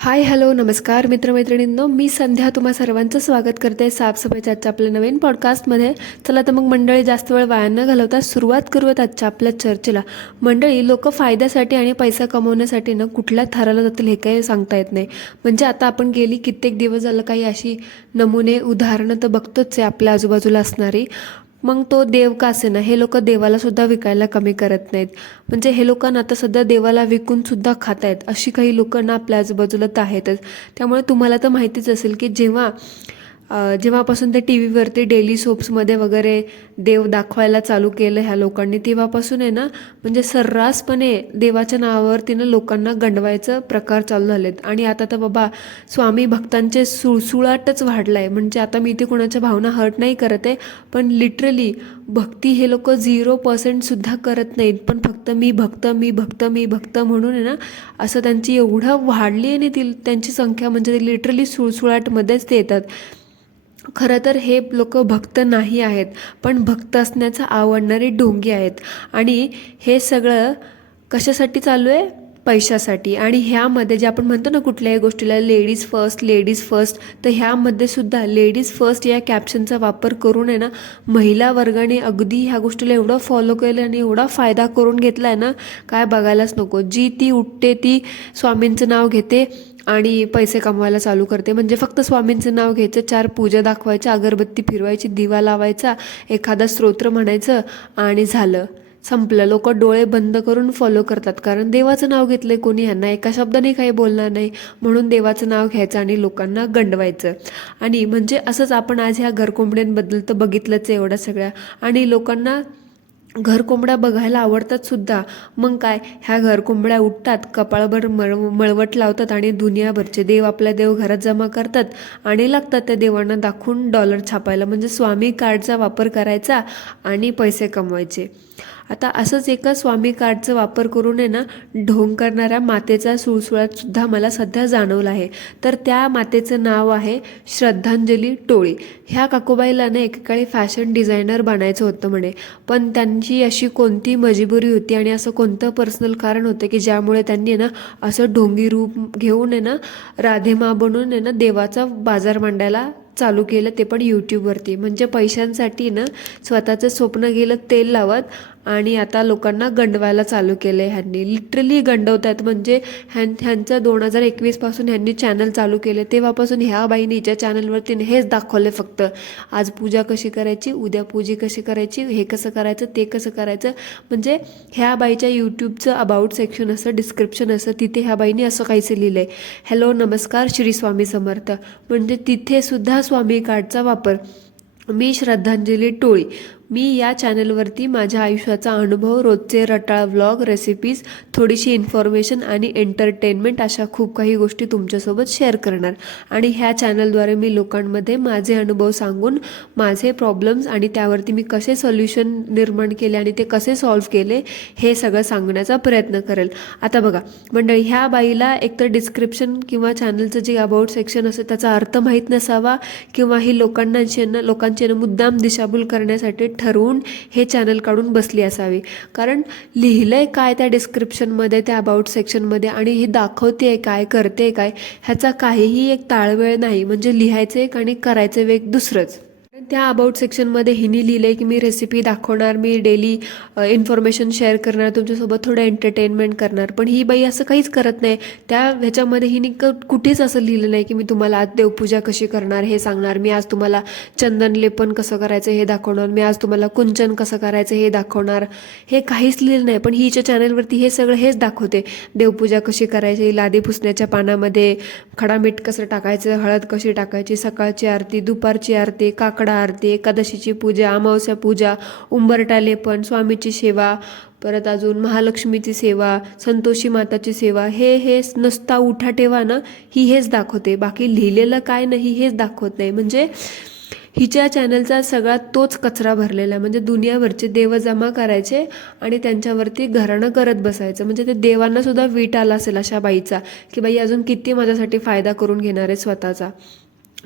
Hi hello नमस्कार मित्रमैत्रिणींनो, मी संध्या तुम्हा सर्वांचं स्वागत करते साफसफाईच्या आजच्या आपल्या नवीन पॉडकास्टमध्ये. चला तर मग मंडळी, जास्त वेळ वाया न घालवता सुरुवात करूयात आजच्या आपल्या चर्चेला. मंडळी, लोक फायद्यासाठी आणि पैसा कमवण्यासाठी ना कुठल्या थराला जातील हे काही सांगता येत नाही. म्हणजे आता आपण गेली कित्येक दिवस झालं काही अशी नमुने उदाहरणं तर बघतोच आहे आपल्या आजूबाजूला असणारी. मग तो देव का असे ना, हे लोक देवाला सुद्धा विकायला कमी करत नाहीत. म्हणजे हे लोक ना आता सध्या देवाला विकून सुद्धा खात आहेत, अशी काही लोक ना आपल्या आजूबाजूला तर आहेतच. त्यामुळे तुम्हाला तर माहितीच असेल की जेव्हापासून ते टी व्हीवरती डेली सोप्समध्ये वगैरे देव दाखवायला चालू केलं ह्या लोकांनी, तेव्हापासून आहे ना, म्हणजे सर्रासपणे देवाच्या नावावरतीनं लोकांना गंडवायचं प्रकार चालू झालेत. आणि आता तर बाबा स्वामी भक्तांचे सुळसुळाटच वाढला आहे. म्हणजे आता मी इथे कोणाच्या भावना हर्ट नाही करत आहे, पण लिटरली भक्ती हे लोक 0% सुद्धा करत नाहीत. पण फक्त मी भक्त मी भक्त मी भक्त म्हणून आहे ना, असं त्यांची एवढं वाढली आहे. आणि त्यांची संख्या म्हणजे ते लिटरली सुळसुळाटमध्येच ते येतात. खरं तर हे लोक भक्त नाही आहेत, पण भक्त असण्याचं आवडणारे ढोंगी आहेत. आणि हे सगळं कशासाठी चालू आहे? पैशासाठी. आणि ह्यामध्ये जे आपण म्हणतो ना कुठल्याही गोष्टीला लेडीज फर्स्ट लेडीज फर्स्ट, तर ह्यामध्ये सुद्धा लेडीज फर्स्ट या कॅप्शनचा वापर करून आहे ना, महिला वर्गाने अगदी ह्या गोष्टीला एवढं फॉलो केलं आणि एवढा फायदा करून घेतला आहे ना, काय बघायलाच नको. जी ती उठते ती स्वामींचं नाव घेते आणि पैसे कमवायला चालू करते. म्हणजे फक्त स्वामींचं नाव घ्यायचं, 4 पूजा दाखवायच्या, अगरबत्ती फिरवायची, दिवा लावायचा, एखादा स्तोत्र म्हणायचं आणि झालं, संपलं. लोक डोळे बंद करून फॉलो करतात, कारण देवाचं नाव घेतलंय कोणी, ह्यांना एका शब्दाने काही बोलणार नाही म्हणून देवाचं नाव घ्यायचं आणि लोकांना गंडवायचं. आणि म्हणजे असंच आपण आज ह्या घरकोंबड्यांबद्दल तर बघितलंच आहे एवढ्या सगळ्या. आणि लोकांना घरकोंबड्या बघायला आवडतात सुद्धा. मग काय, ह्या घरकोंबड्या उठतात, कपाळभर मळवट लावतात आणि दुनियाभरचे देव आपल्या देवघरात जमा करतात आणि लागतात त्या देवांना दाखवून डॉलर छापायला. म्हणजे स्वामी कार्डचा वापर करायचा आणि पैसे कमवायचे. आता असंच एका स्वामी कार्डचा वापर करून आहे ना, ढोंग करणाऱ्या मातेचा सुळसुळाट सुद्धा मला सध्या जाणवला आहे. तर त्या मातेचं नाव आहे श्रद्धांजली टोळी. ह्या काकूबाईला ना एकेकाळी फॅशन डिझायनर बनायचं होतं म्हणे, पण त्यांची अशी कोणती मजबुरी होती आणि असं कोणतं पर्सनल कारण होतं की ज्यामुळे त्यांनी ना असं ढोंगी रूप घेऊन आहे ना, राधेमा बनून आहे ना, देवाचा बाजार मांडायला चालू केलं, ते पण यूट्यूबवरती. म्हणजे पैशांसाठी ना स्वतःचं स्वप्न गेलं तेल लावत आणि आता लोकांना गंडवायला चालू केलं आहे. ह्यांनी लिटरली गंडवत आहेत. म्हणजे ह्यांचं 2021 ह्यांनी चॅनल चालू केले, तेव्हापासून ह्या बाईने हिच्या चॅनलवरती हेच दाखवले फक्त. आज पूजा कशी करायची, उद्या पूजा कशी करायची, हे कसं करायचं, ते कसं करायचं. म्हणजे ह्या बाईच्या यूट्यूबचं अबाउट सेक्शन असं, डिस्क्रिप्शन असं, तिथे ह्या बाईने असं काहीच लिहिलं आहे, हॅलो नमस्कार श्री स्वामी समर्थ. म्हणजे तिथे सुद्धा स्वामी कार्डचा वापर. मी श्रद्धांजली टोळी. मी या चॅनलवरती माझ्या आयुष्याचा अनुभव, रोजचे रटाळ व्लॉग, रेसिपीज, थोडीशी इन्फॉर्मेशन आणि एंटरटेनमेंट अशा खूप काही गोष्टी तुमच्यासोबत शेअर करणार. आणि ह्या चॅनलद्वारे मी लोकांमध्ये माझे अनुभव सांगून माझे प्रॉब्लेम्स आणि त्यावरती मी कसे सोल्युशन निर्माण केले आणि ते कसे सॉल्व्ह केले हे सगळं सांगण्याचा प्रयत्न करेल. आता बघा मंडळी, ह्या बाईला एकतर डिस्क्रिप्शन किंवा चॅनलचं जे अबाउट सेक्शन असतं त्याचा अर्थ माहीत नसावा, किंवा ही लोकांची मुद्दाम दिशाभूल करण्यासाठी ठरवून हे चॅनल काढून बसली असावी. कारण लिहिलंय काय त्या डिस्क्रिप्शनमध्ये, त्या अबाउट सेक्शनमध्ये, आणि हे दाखवते काय, करते काय, ह्याचा काहीही एक ताळमेळ नाही. म्हणजे लिहायचं एक आणि करायचं वेग दुसरंच. त्या अबाउट सेक्शनमध्ये हिने लिहिलं आहे की मी रेसिपी दाखवणार, मी डेली इन्फॉर्मेशन शेअर करणार, तुमच्यासोबत थोडं एंटरटेनमेंट करणार. पण ही बाई असं काहीच करत नाही. त्या ह्याच्यामध्ये हिने कुठेच असं लिहिलं नाही की मी तुम्हाला आज देवपूजा कशी करणार हे सांगणार, मी आज तुम्हाला चंदन लेपन कसं करायचं हे दाखवणार, मी आज तुम्हाला कुंचन कसं करायचं हे दाखवणार. हे काहीच लिहिलं नाही. पण हिच्या चॅनलवरती हे सगळं हेच दाखवते. देवपूजा कशी करायची, लादी पुसण्याच्या पानामध्ये खडा मीठ कसं टाकायचं, हळद कशी टाकायची, सकाळची आरती, दुपारची आरती, काकडा आरती, एकादशीची पूजा, अमावस्या पूजा, उंबरटा लेपन, स्वामीची सेवा, परत अजून महालक्ष्मीची सेवा, संतोषी माताची सेवा, हे नसता उठा ठेवा ना, हेच दाखवते. बाकी लिहिलेलं काय नाही हेच दाखवत नाही. म्हणजे हिच्या चॅनलचा सगळा तोच कचरा भरलेला आहे. म्हणजे दुनियाभरचे देव जमा करायचे आणि त्यांच्यावरती घराणं करत बसायचं. म्हणजे ते देवांना सुद्धा वीट आला असेल अशा बाईचा, की बाई अजून किती माझ्यासाठी फायदा करून घेणार आहे स्वतःचा.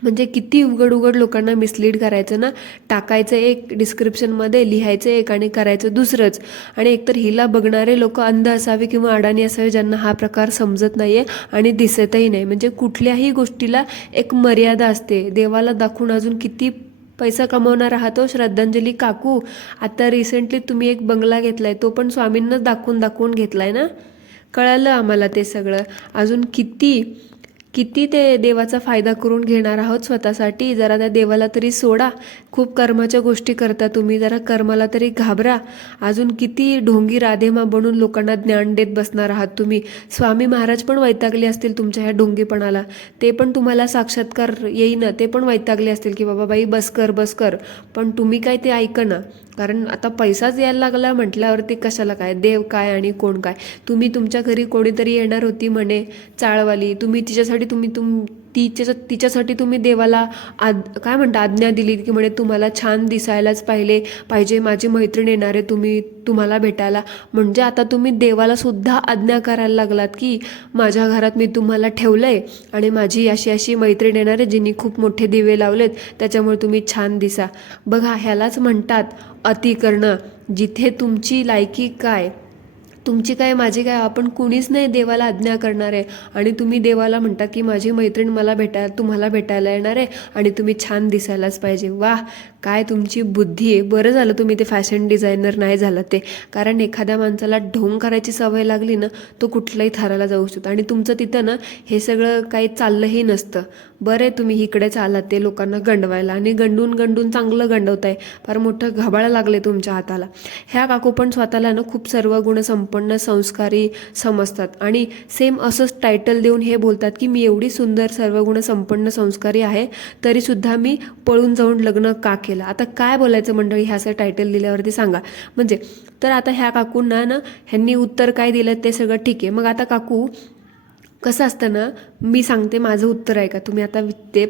म्हणजे किती उघड उघड लोकांना मिसलीड करायचं ना, टाकायचं एक डिस्क्रिप्शनमध्ये, लिहायचं एक आणि करायचं दुसरंच. आणि एकतर हिला बघणारे लोक अंध असावे किंवा अडाणी असावे, ज्यांना हा प्रकार समजत नाही आहे आणि दिसतही नाही. म्हणजे कुठल्याही गोष्टीला एक मर्यादा असते. देवाला दाखवून अजून किती पैसा कमवणार आहात हो श्रद्धांजली काकू. आता रिसेंटली तुम्ही एक बंगला घेतलाय, तो पण स्वामींनाच दाखवून दाखवून घेतलाय ना. कळालं आम्हाला ते सगळं. अजून किती किती ते देवाचा फायदा करून घेणार आहोत स्वतःसाठी. जरा त्या देवाला तरी सोडा. खूप कर्माच्या गोष्टी करता तुम्ही, जरा कर्माला तरी घाबरा. अजून किती ढोंगी राधेमा बनून लोकांना ज्ञान देत बसणार आहात तुम्ही. स्वामी महाराज पण वैतागले असतील तुमच्या ह्या ढोंगीपणाला. ते पण तुम्हाला साक्षात्कार येईना, ते पण वैतागले असतील की बाबा बाई बस कर बस कर. पण तुम्ही काय ते ऐकना. कारण आता पैसाच यायला लागला म्हटल्यावरती कशाला काय देव काय आणि कोण काय. तुम्ही तुमच्या घरी कोणीतरी येणार होती म्हणे चाळवाली, तुम्ही तिच्यासाठी तिच्यासाठी तुम्ही देवाला काय म्हणता आज्ञा दिली की म्हणे तुम्हाला छान दिसायलाच पाहिजे, माझी मैत्रीण येणार आहे तुम्हाला भेटायला. म्हणजे आता तुम्ही देवाला सुद्धा आज्ञा करायला लागलात की माझ्या घरात मी तुम्हाला ठेवलंय आणि माझी अशी अशी मैत्रीण येणार आहे जिने खूप मोठे दिवे लावलेत, त्याच्यामुळे तुम्ही छान दिसा. बघा ह्यालाच म्हणतात अति करणं. जिथे तुमची लायकी काय, तुमची काय माझी काय, आपण कुणीच नाही देवाला आज्ञा करणार आहे. आणि तुम्ही देवाला म्हणता की माझी मैत्रीण तुम्हाला भेटायला येणार आहे आणि तुम्ही छान दिसायलाच पाहिजे. वाह, काय तुमची बुद्धी आहे. बरं झालं तुम्ही ते फॅशन डिझायनर नाही झालं ते. कारण एखाद्या माणसाला ढोंग करायची सवय लागली ना, तो कुठल्याही थराला जाऊ शकतो. आणि तुमचं तिथं ना हे सगळं काही चाललंही नसतं. बरं तुम्ही इकडेच आलात ते लोकांना गंडवायला, आणि गंडून गंडून चांगलं गंडवताय. फार मोठं घबाळं लागले तुमच्या हाताला. ह्या काकू पण स्वतःला ना खूप सर्व गुण संपन्न संस्कारी समजतात आणि सेम असंच टायटल देऊन हे बोलतात की मी एवढी सुंदर सर्व गुण संपन्न संस्कारी आहे तरीसुद्धा मी पळून जाऊन लग्न का केलं. आता काय बोलायचं मंडळी ह्याचं टायटल दिल्यावरती सांगा. म्हणजे तर आता ह्या काकूंना ना ह्यांनी उत्तर काय दिलं ते सगळं ठीक आहे. मग आता काकू कसं असतं ना, मी सांगते माझं उत्तर आहे का, तुम्ही आता ते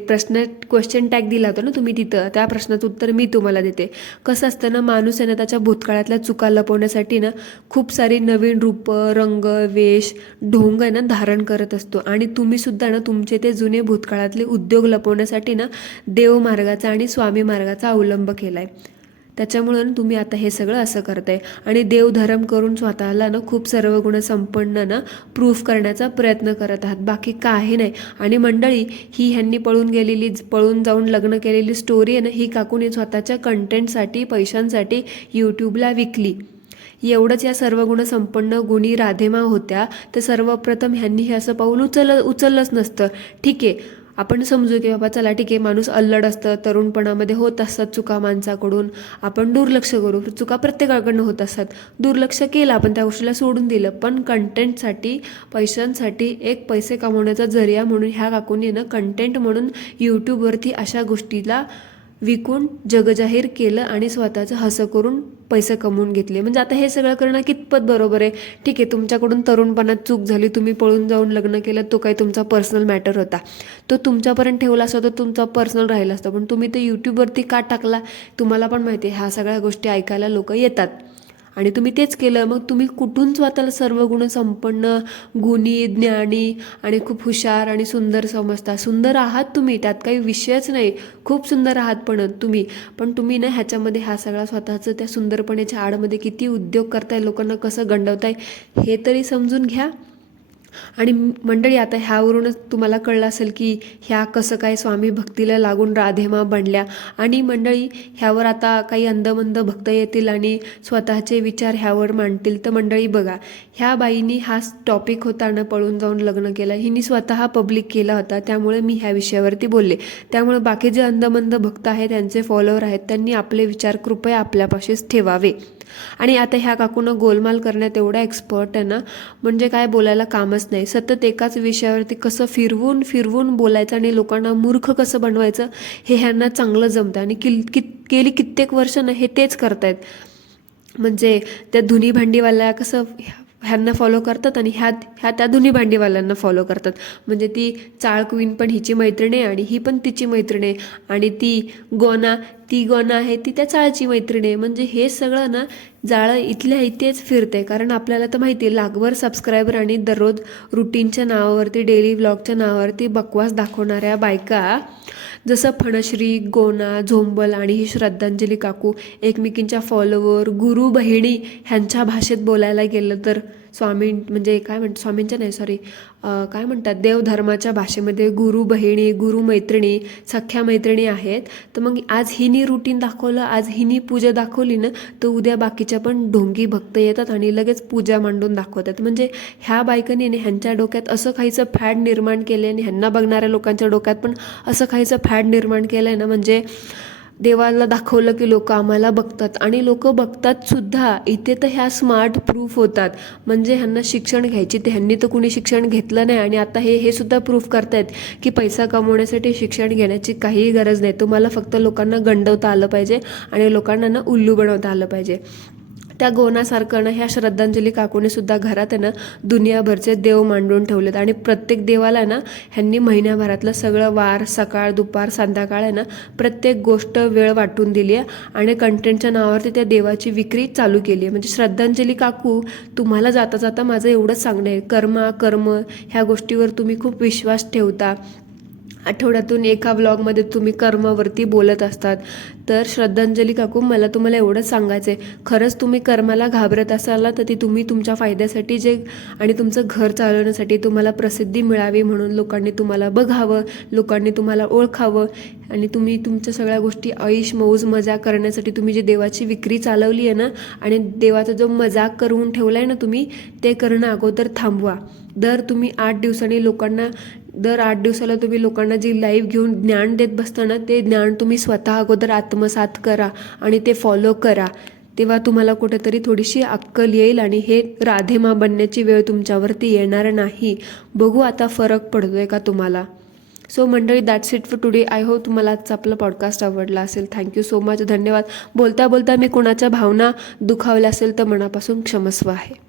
क्वेश्चन टॅग दिला होता ना तुम्ही तिथं, त्या प्रश्नाचं उत्तर मी तुम्हाला देते. कसं असतं ना, माणूस आहे ना त्याच्या भूतकाळातल्या चुका लपवण्यासाठी ना खूप सारी नवीन रूपं, रंग, वेश, ढोंग आहे ना धारण करत असतो. आणि तुम्ही सुद्धा ना तुमचे ते जुने भूतकाळातले उद्योग लपवण्यासाठी ना देवमार्गाचा आणि स्वामी मार्गाचा अवलंब केला आहे. त्याच्यामुळं तुम्ही आता हे सगळं असं करताय आणि देवधर्म करून स्वतःला ना खूप सर्व गुण संपन्न ना प्रूफ करण्याचा प्रयत्न करत आहात, बाकी काही नाही. आणि मंडळी ही ह्यांनी पळून जाऊन लग्न केलेली स्टोरी आहे ना, ही काकूने स्वतःच्या कंटेंटसाठी पैशांसाठी यूट्यूबला विकली. एवढंच या सर्व गुण संपन्न गुणी राधेमा होत्या तर सर्वप्रथम ह्यांनी हे असं पाऊल उचललंच नसतं. ठीक आहे, आपण समजू की बाबा चला ठीक आहे, माणूस अल्लड असतं, तरुणपणामध्ये होत असतात चुका माणसाकडून, आपण दुर्लक्ष करू, चुका प्रत्येकाकडनं होत असतात, दुर्लक्ष केलं आपण त्या गोष्टीला सोडून दिलं. पण कंटेंटसाठी पैशांसाठी एक पैसे कमवण्याचा जरिया म्हणून ह्या काकूंनी ना कंटेंट म्हणून यूट्यूबवरती अशा गोष्टीला विकून जगजाहीर केलं आणि स्वतःचं हसं करून पैसे कमवून घेतले. म्हणजे आता हे सगळं करणं कितपत बरोबर आहे. ठीक आहे, तुमच्याकडून तरुणपणात चूक झाली, तुम्ही पळून जाऊन लग्न केलं, तो काही तुमचा पर्सनल मॅटर होता, तो तुमच्यापर्यंत ठेवला असता, तो तुमचा पर्सनल राहिला असता. पण तुम्ही ते यूट्यूबवरती का टाकला, तुम्हाला पण माहिती आहे ह्या सगळ्या गोष्टी ऐकायला लोक येतात आणि तुम्ही तेच केलं. मग तुम्ही कुठून स्वतःला सर्व गुण संपन्न, गुणी, ज्ञानी आणि खूप हुशार आणि सुंदर समजता. सुंदर आहात तुम्ही, त्यात काही विषयच नाही, खूप सुंदर आहात पण तुम्ही ना ह्याच्यामध्ये हा सगळा स्वतःचं त्या सुंदरपणाच्या आडमध्ये किती उद्योग करताय, लोकांना कसं गंडवताय हे तरी समजून घ्या. आणि मंडळी आता ह्यावरूनच तुम्हाला कळलं असेल की ह्या कसं काय स्वामी भक्तीला लागून राधेमा बनल्या. आणि मंडळी ह्यावर आता काही अंधमंद भक्त येतील आणि स्वतःचे विचार ह्यावर मांडतील. तर मंडळी बघा, ह्या बाईनी हा टॉपिक होता ना पळून जाऊन लग्न केलं, हिनी स्वतः पब्लिक केला होता, त्यामुळे मी ह्या विषयावरती बोलले. त्यामुळे बाकी जे अंधमंद भक्त आहेत, त्यांचे फॉलोअर आहेत, त्यांनी आपले विचार कृपया आपल्यापाशीच ठेवावे. आणि आता ह्या काकूनं गोलमाल करण्यात एवढा एक्सपर्ट आहे ना, म्हणजे काय बोलायला कामच नाही. सतत एकाच विषयावरती कसं फिरवून फिरवून बोलायचं आणि लोकांना मूर्ख कसं बनवायचं हे ह्यांना चांगलं जमतं. आणि गेली कित्येक वर्ष ना हे तेच करतायत. म्हणजे त्या धुनी भांडीवाल्या कसं ह्यांना फॉलो करतात आणि ह्या त्या धुनी भांडीवाल्यांना फॉलो करतात. म्हणजे ती चाळ क्वीन पण हिची मैत्रीण आहे आणि ही पण तिची मैत्रीण आहे. आणि ती गोना ती गोना आहे ती त्या चाळची मैत्रीण आहे. म्हणजे हे सगळं ना जाळं इथल्या इथेच फिरते. कारण आपल्याला तर माहिती आहे लाखभर सबस्क्रायबर आणि दररोज रुटीनच्या नावावरती डेली व्लॉगच्या नावावरती बकवास दाखवणाऱ्या बायका जसं फणश्री, गोना, झोंबल आणि ही श्रद्धांजली काकू एकमेकींच्या फॉलोवर, गुरु बहिणी ह्यांच्या भाषेत बोलायला गेलं तर स्वामी म्हणजे काय म्हणतात स्वामींच्या नाही सॉरी काय म्हणतात देवधर्माच्या भाषेमध्ये गुरु बहिणी, गुरु मैत्रिणी, सख्या मैत्रिणी आहेत. तर मग आज हिनी रुटीन दाखवलं, आज हिनी पूजा दाखवली ना, तर उद्या बाकीच्या पण ढोंगी भक्त येतात आणि लगेच पूजा मांडून दाखवतात. म्हणजे ह्या बायकांनी ह्यांच्या डोक्यात असं काहीचं फॅड निर्माण केलं आणि ह्यांना बघणाऱ्या लोकांच्या डोक्यात पण असं काहीचं फॅड निर्माण केलं आहे ना. म्हणजे देवाला दाखवलं की लोक आम्हाला बघतात आणि लोक बघतात सुद्धा. इथे तर ह्या स्मार्ट प्रूफ होतात. म्हणजे ह्यांना शिक्षण घ्यायची ते ह्यांनी तर कुणी शिक्षण घेतलं नाही आणि आता हे सुद्धा प्रूफ करतायत की पैसा कमवण्यासाठी शिक्षण घेण्याची काहीही गरज नाही. तुम्हाला फक्त लोकांना गंडवता आलं पाहिजे आणि लोकांना ना उल्लू बनवता आलं पाहिजे. त्या गोनासारखं ना ह्या श्रद्धांजली काकूने सुद्धा घरात आहे ना दुनियाभरचे देव मांडून ठेवलेत आणि प्रत्येक देवाला ना ह्यांनी महिन्याभरातलं सगळं वार, सकाळ, दुपार, संध्याकाळ आहे ना प्रत्येक गोष्ट वेळ वाटून दिली आहे आणि कंटेंटच्या नावावरती त्या देवाची विक्री चालू केली आहे. म्हणजे श्रद्धांजली काकू, तुम्हाला जाता जाता माझं एवढंच सांगणं आहे, कर्म ह्या गोष्टीवर तुम्ही खूप विश्वास ठेवता. आठवड्यातून एका व्लॉगमध्ये तुम्ही कर्मावरती बोलत असतात. तर श्रद्धांजली काकू, मला तुम्हाला एवढंच सांगायचं आहे, खरंच तुम्ही कर्माला घाबरत असाल तर ती तुम्ही तुमच्या फायद्यासाठी जे आणि तुमचं घर चालवण्यासाठी तुम्हाला प्रसिद्धी मिळावी म्हणून लोकांनी तुम्हाला बघावं, लोकांनी तुम्हाला ओळखावं आणि तुम्ही तुमच्या सगळ्या गोष्टी ऐश मौज मजा करण्यासाठी तुम्ही जी देवाची विक्री चालवली आहे ना आणि देवाचा जो मजाक करून ठेवला आहे ना तुम्ही, ते करणं अगोदर थांबवा. दर 8 दिवसाला तुम्ही लोकांना जी लाईव्ह घेऊन ज्ञान देत बसताना ते ज्ञान तुम्ही स्वतः अगोदर आत्मसात करा आणि ते फॉलो करा. तेव्हा तुम्हाला कुठेतरी थोडीशी अक्कल येईल आणि हे राधेमा बनण्याची वेळ तुमच्यावरती येणार नाही. बघू आता फरक पडतोय का तुम्हाला. सो मंडळी, that's it for today. I hope तुम्हाला आजचा आपला पॉडकास्ट आवडला असेल. Thank you so much. धन्यवाद. बोलता बोलता मी कोणाच्या भावना दुखावल्या असेल तर मनापासून क्षमस्व आहे.